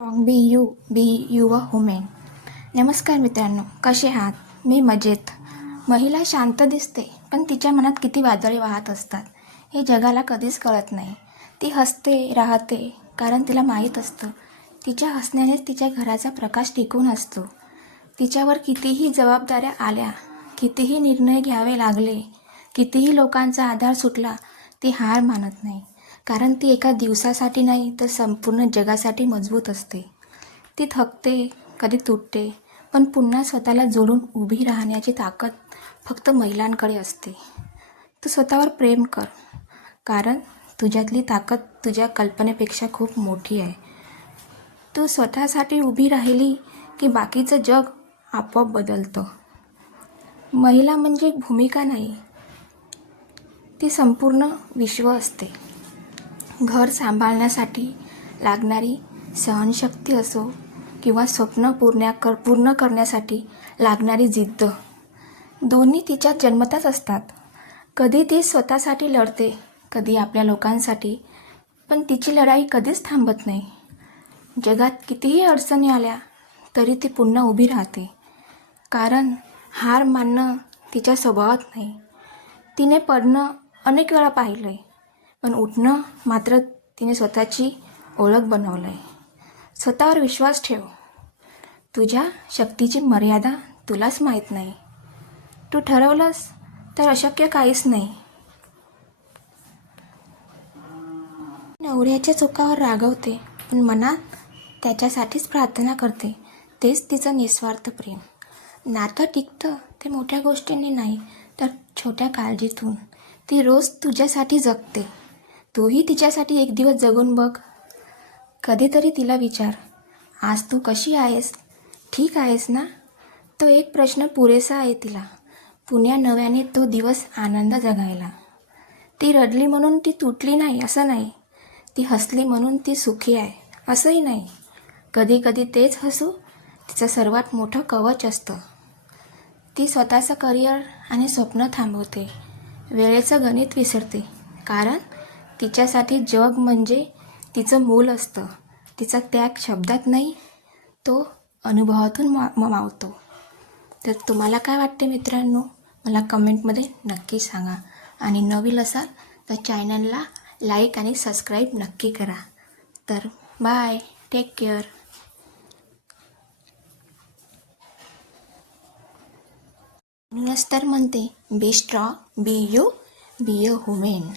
B you a women. नमस्कार मित्रांनो, कसे आहात? मी मजेत. महिला शांत दिसते, पण तिच्या मनात किती वादळे वाहत असतात हे जगाला कधीच कळत नाही. ती हसते राहते कारण तिला माहीत असतं तिच्या हसण्यानेच तिच्या घराचा प्रकाश टिकून असतो. तिच्यावर कितीही जबाबदाऱ्या आल्या, कितीही निर्णय घ्यावे लागले, कितीही लोकांचा आधार सुटला, ती हार मानत नाही. कारण ती एका दिवसासाठी नाही तर संपूर्ण जगासाठी मजबूत असते. ती थकते, कधी तुटते, पण पुन्हा स्वतःला जोडून उभी राहण्याची ताकद फक्त महिलांकडे असते. तू स्वतःवर प्रेम कर, कारण तुझ्यातली ताकद तुझ्या कल्पनेपेक्षा खूप मोठी आहे. तू स्वतःसाठी उभी राहिली की बाकीचं जग आपोआप बदलतं. महिला म्हणजे भूमिका नाही, ती संपूर्ण विश्व असते. घर सांभाळण्यासाठी लागणारी सहनशक्ती असो किंवा स्वप्न पूर्ण करण्यासाठी लागणारी जिद्द, दोन्ही तिच्यात जन्मताच असतात. कधी ती स्वतःसाठी लढते, कधी आपल्या लोकांसाठी, पण तिची लढाई कधीच थांबत नाही. जगात कितीही अडचणी आल्या तरी ती पुन्हा उभी राहते, कारण हार मानणं तिच्या स्वभावात नाही. तिने पडणं अनेक वेळा पाहिलं आहे, पण उठणं मात्र तिने स्वतःची ओळख बनवलं आहे. स्वतःवर विश्वास ठेव. तुझ्या शक्तीची मर्यादा तुलाच माहीत नाही. तू ठरवलंस तर अशक्य काहीच नाही. नवऱ्याच्या चुकावर रागवते, पण मनात त्याच्यासाठीच प्रार्थना करते. तेच तिचं निस्वार्थ प्रेम. नातं टिकतं ते मोठ्या गोष्टींनी नाही, तर छोट्या काळजीतून. ती रोज तुझ्यासाठी जगते. तूही तिच्यासाठी एक दिवस जगून बघ. कधीतरी तिला विचार, आज तू कशी आहेस? ठीक आहेस ना? तो एक प्रश्न पुरेसा आहे तिला. पुन्हा नव्याने तो दिवस आनंद जगायला. ती रडली म्हणून ती तुटली नाही असं नाही. ती हसली म्हणून ती सुखी आहे असंही नाही. कधी कधी तेच हसू तिचं सर्वात मोठं कवच असतं. ती स्वतःचं करिअर आणि स्वप्न थांबवते. वेळेचं गणित विसरते, कारण तिच्यासाठी जग म्हणजे तिचं मूल असतं. तिचा त्याग शब्दात नाही, तो अनुभवातून मावतो. तर तुम्हाला काय वाटते मित्रांनो? मला कमेंटमध्ये नक्की सांगा. आणि नवीन असाल तर चॅनलला लाईक आणि सबस्क्राईब नक्की करा. तर बाय, टेक केअर. म्हणूनच तर म्हणते, be strong, be you, be a women.